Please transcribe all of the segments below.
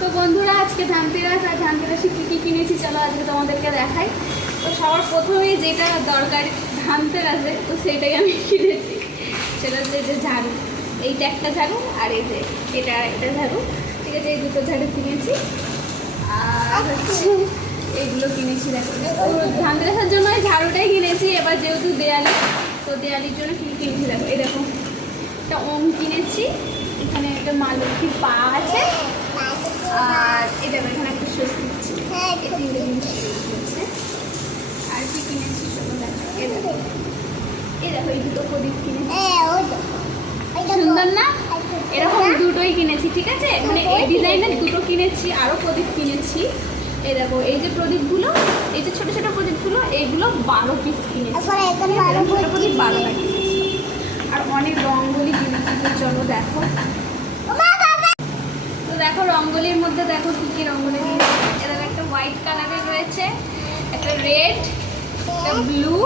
তো বন্ধুরা আজকে ধানতেরাস, আর ধানতেরাসে কী কী কিনেছি চলো আজকে তোমাদেরকে দেখাই। তো সবার প্রথমেই যেটা দরকার ধানতেরাসে, তো সেটাই আমি কিনেছি। সেটা হচ্ছে যে ঝাড়ু, এইটা একটা ঝাড়ু, আর এই যে এটা একটা ঝাড়ু, ঠিক আছে। এই দুটো ঝাড়ু কিনেছি। আর হচ্ছে এইগুলো কিনেছি, দেখো ধানতেরাসের জন্য এই ঝাড়ুটাই কিনেছি। এবার যেহেতু দেয়ালি, তো দেয়ালির জন্য কী কিনেছি দেখো, এই দেখো একটা ওম কিনেছি, এখানে একটা মা লক্ষ্মীর পা আছে, আর এটা এখানে একটা স্বস্তি দিচ্ছি, এই তিনটে জিনিস কিনেছে। আর কি কিনেছি চলো দেখো, এই দেখো এই দুটো প্রদীপ কিনেছি, সুন্দর না? এরকম দুটোই কিনেছি, ঠিক আছে। মানে এই ডিজাইনের দুটো কিনেছি, আরও প্রদীপ কিনেছি। এই দেখো এই যে প্রদীপগুলো, এই যে ছোটো ছোটো প্রদীপগুলো, এইগুলো 12 পিস কিনেছি, ছোটো প্রদীপ 12টা কিনেছি। আর অনেক রঙ্গোলি কিনেছি, তো চলো দেখো। তো দেখো রঙ্গোলির মধ্যে দেখো কী কী রঙ্গোলি কিনেছি। এরকম একটা হোয়াইট কালারের রয়েছে, একটা রেড, একটা ব্লু,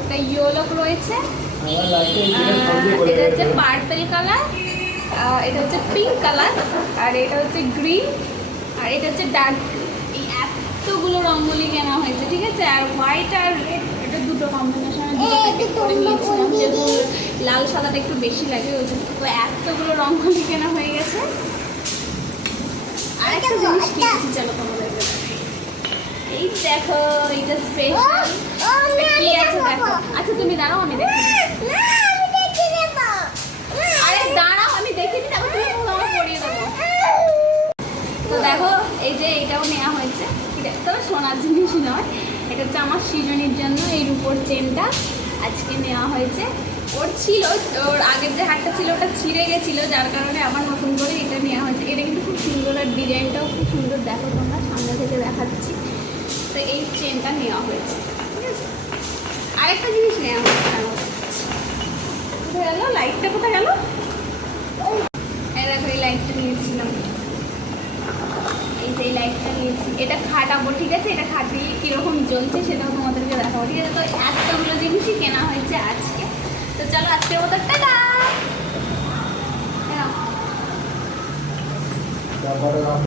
একটা ইয়েলো রয়েছে, এটা হচ্ছে পার্পল কালার, এটা হচ্ছে পিঙ্ক কালার, আর এটা হচ্ছে গ্রিন, আর এটা হচ্ছে ডার্ক গ্রিন। এই এতগুলো রঙ্গোলি কেনা হয়েছে, ঠিক আছে। আর হোয়াইট আর রেড, এটা দুটো কম্বিনেশনে করে নিয়েছিলাম, যেহেতু লাল সাদাটা একটু বেশি লাগে ওই জন্য। তো এতগুলো রঙ্গোলি কেনা হয়ে গেছে। আর একটা জিনিস কিনেছি চলো তোমাদের, এই দেখো এটা স্পেশাল কি আছে দেখো। আচ্ছা তুমি দাঁড়াও, আমি দেখি। আরে দাঁড়াও, আমি দেখে নিই, তারপর তুমি আমার পরিয়ে দেবো। তো দেখো এই যে এইটাও নেওয়া হয়েছে, এটা তবে সোনার জিনিস নয়, এটা হচ্ছে আমার সৃজনীর জন্য এই রূপোর চেনটা আজকে নেওয়া হয়েছে। ওর ছিল, ওর আগের যে হাটটা ছিল ওটা ছিঁড়ে গেছিলো, যার কারণে আবার নতুন করে এটা নেওয়া হয়েছে। এটা কিন্তু খুব সুন্দর, আর ডিজাইনটাও খুব সুন্দর, দেখো তোমরা সামনে থেকে দেখাচ্ছি। তো এই চেনটা নেওয়া হয়েছে, ঠিক আছে। আরেকটা জিনিস নেওয়া হয়েছে, কোথায় গেল লাইটটা, কোথায় গেল? এই দেখো এই লাইটটা নিয়েছিলাম, এই যে এই লাইটটা নিয়েছি, এটা খাটাবো, ঠিক আছে। এটা খাটিয়ে কীরকম জ্বলছে সেটাও তোমাদেরকে দেখাবো, ঠিক আছে। তো এতগুলো জিনিসই কেনা হয়েছে আজকে। তো চলো আজকের মতো টাটা।